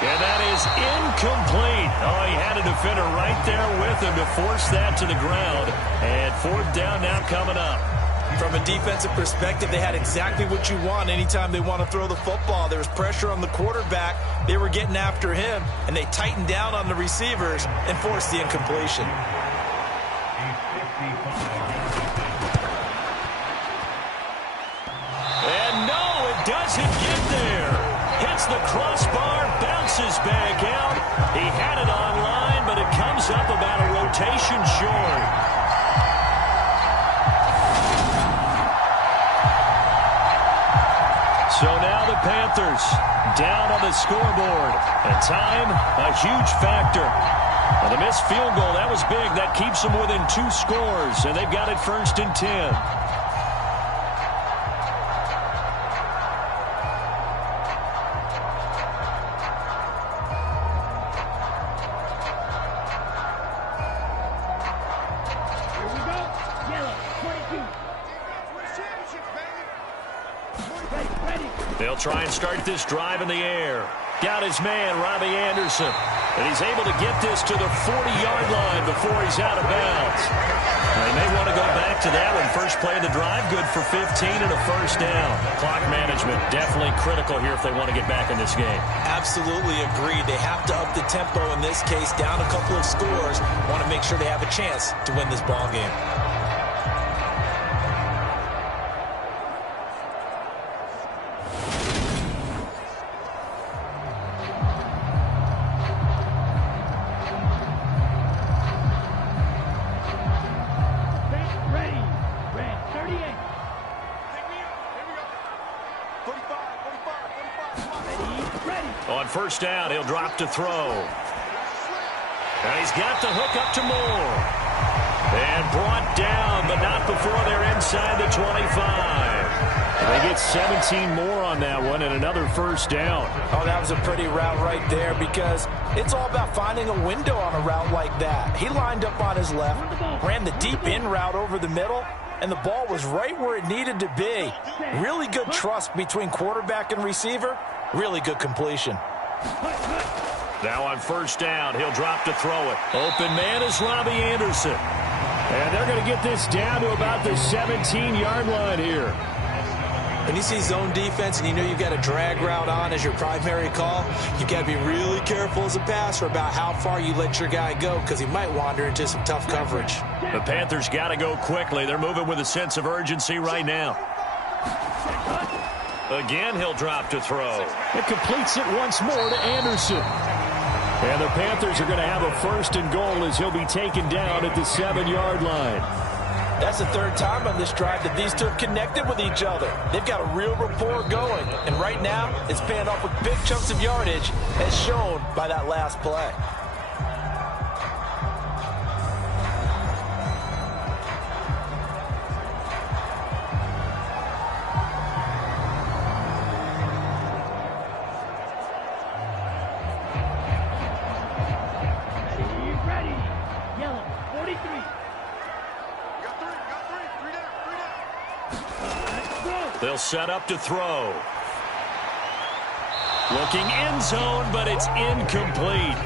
And that is incomplete. Oh, he had a defender right there with him to force that to the ground. And 4th down now coming up. From a defensive perspective, they had exactly what you want anytime they want to throw the football. There was pressure on the quarterback. They were getting after him, and they tightened down on the receivers and forced the incompletion. And no, it doesn't get there. Hits the crossbar, bounces back out. He had it online, but it comes up about a rotation short. So now the Panthers down on the scoreboard. And time, a huge factor. Well, the missed field goal, that was big. That keeps them within 2 scores, and they've got it 1st and 10. They'll try and start this drive in the air. Got his man, Robbie Anderson. And he's able to get this to the 40-yard line before he's out of bounds. They may want to go back to that one. First play of the drive, good for 15 and a 1st down. Clock management definitely critical here if they want to get back in this game. Absolutely agreed. They have to up the tempo in this case, down a couple of scores. Want to make sure they have a chance to win this ball game. On 1st down, he'll drop to throw. And he's got the hook up to Moore. And brought down, but not before they're inside the 25. They get 17 more on that one and another first down. Oh, that was a pretty route right there because it's all about finding a window on a route like that. He lined up on his left, ran the deep in route over the middle, and the ball was right where it needed to be. Really good trust between quarterback and receiver. Really good completion. Now on first down, he'll drop to throw it. Open man is Robbie Anderson. And they're going to get this down to about the 17-yard line here. When you see zone defense and you know you've got a drag route on as your primary call, you've got to be really careful as a passer about how far you let your guy go because he might wander into some tough coverage. The Panthers got to go quickly. They're moving with a sense of urgency right now. Again, he'll drop to throw. It completes it once more to Anderson. And the Panthers are going to have a first and goal as he'll be taken down at the 7-yard line. That's the third time on this drive that these two have connected with each other. They've got a real rapport going. And right now, it's paying off with big chunks of yardage, as shown by that last play. Ready. Yellow, 43. They'll set up to throw. Looking end zone, but it's incomplete.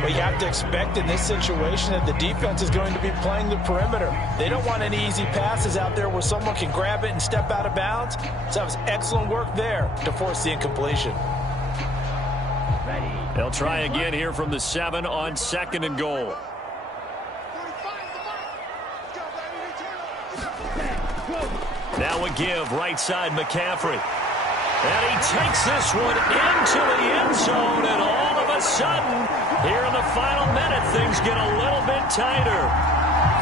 Well, you have to expect in this situation that the defense is going to be playing the perimeter. They don't want any easy passes out there where someone can grab it and step out of bounds. So that was excellent work there to force the incompletion. They'll try again here from the 7 on second and goal. Now a give, right side McCaffrey. And he takes this one into the end zone, and all of a sudden, here in the final minute, things get a little bit tighter.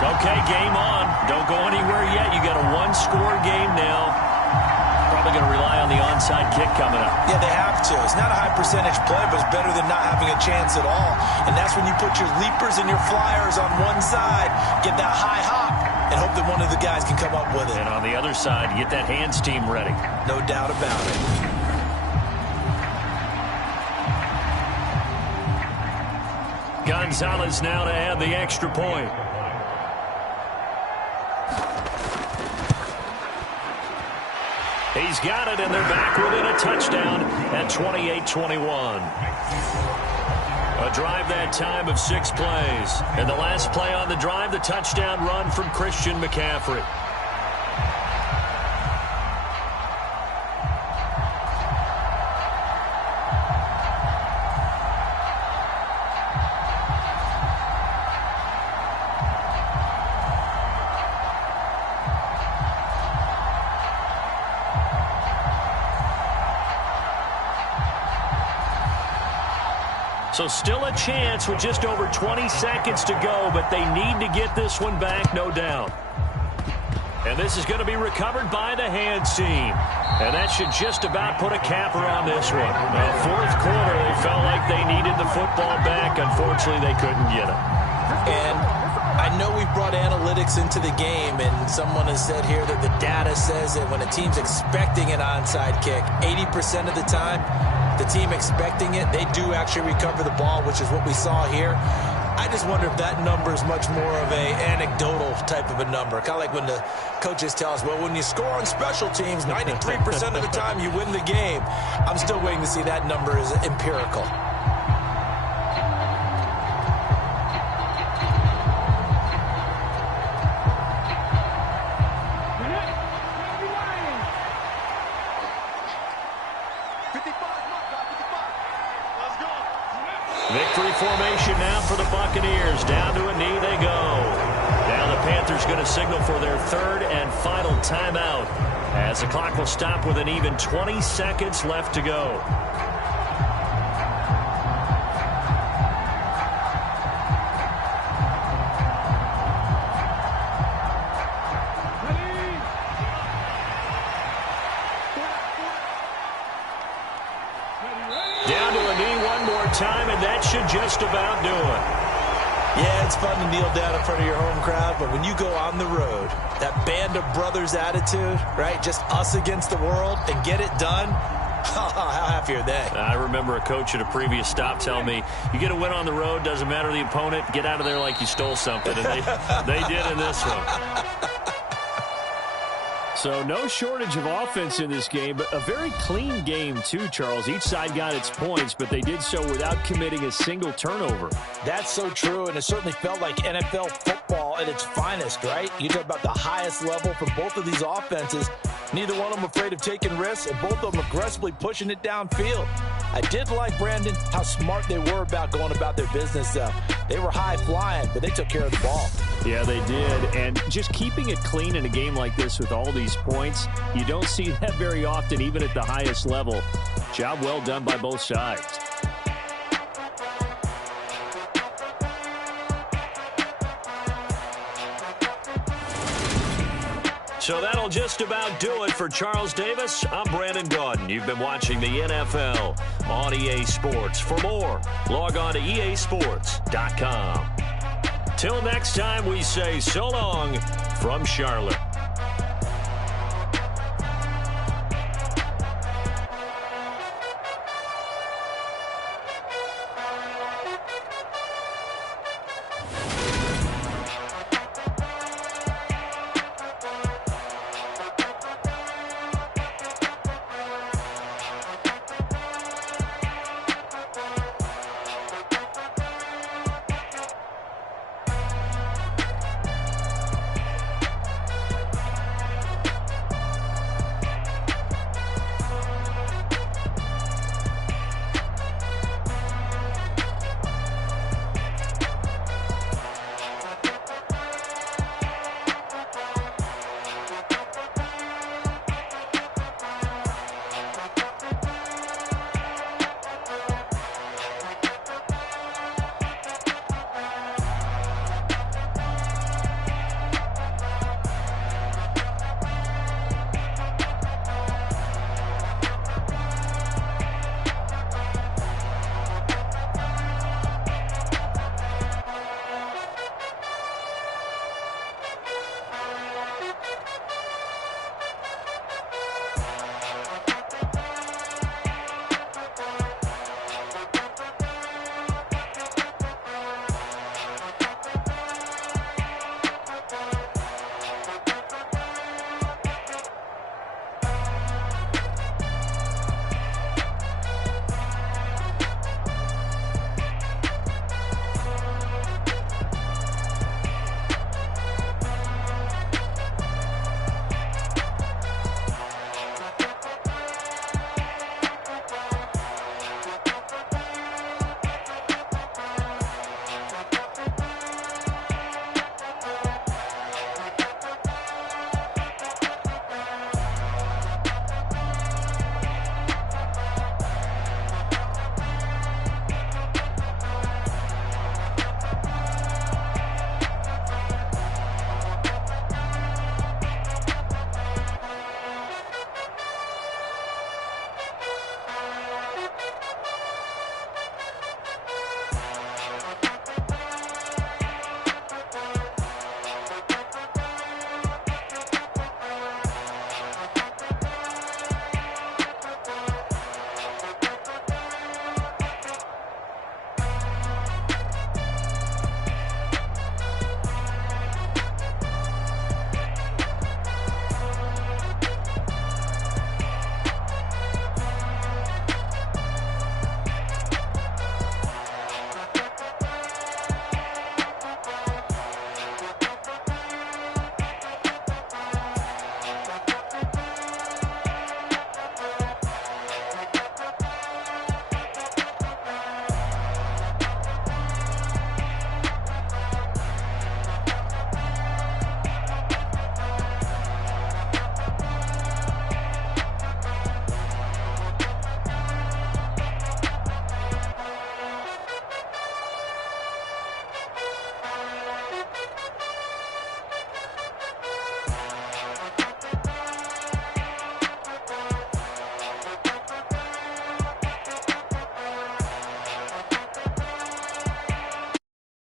Okay, game on. Don't go anywhere yet. You got a one-score game now. Probably going to rely on the onside kick coming up. Yeah, they have to. It's not a high percentage play, but it's better than not having a chance at all. And that's when you put your leapers and your flyers on one side, get that high hop, and hope that one of the guys can come up with it. And on the other side, get that hands team ready. No doubt about it. Gonzalez now to add the extra point. He's got it, and they're back within a touchdown at 28-21. A drive that time of 6 plays. And the last play on the drive, the touchdown run from Christian McCaffrey. So still a chance with just over 20 seconds to go, but they need to get this one back, no doubt. And this is going to be recovered by the hands team. And that should just about put a capper on this one. Fourth quarter, they felt like they needed the football back. Unfortunately, they couldn't get it. And I know we've brought analytics into the game, and someone has said here that the data says that when a team's expecting an onside kick, 80% of the time, the team expecting it, they do actually recover the ball, which is what we saw here. I just wonder if that number is much more of a anecdotal type of a number. Kind of like when the coaches tell us, well, when you score on special teams, 93% of the time you win the game. I'm still waiting to see that number is empirical. Victory formation now for the Buccaneers. Down to a knee they go. Now the Panthers going to signal for their third and final timeout as the clock will stop with an even 20 seconds left to go. Down to a knee one more time, and that should just about do it. Yeah, it's fun to kneel down in front of your home crowd, but when you go on the road, that band of brothers attitude, right, just us against the world, and get it done, how happy are they? I remember a coach at a previous stop telling me, you get a win on the road, doesn't matter the opponent, get out of there like you stole something, and they did in this one. So no shortage of offense in this game, but a very clean game too, Charles. Each side got its points, but they did so without committing a single turnover. That's so true, and it certainly felt like NFL football at its finest, right? You talk about the highest level for both of these offenses. Neither one of them afraid of taking risks, and both of them aggressively pushing it downfield. I did like, Brandon, how smart they were about going about their business. They were high-flying, but they took care of the ball. Yeah, they did, and just keeping it clean in a game like this with all these points, you don't see that very often, even at the highest level. Job well done by both sides. So that'll just about do it for Charles Davis. I'm Brandon Gaudin. You've been watching the NFL on EA Sports. For more, log on to easports.com. Till next time, we say so long from Charlotte.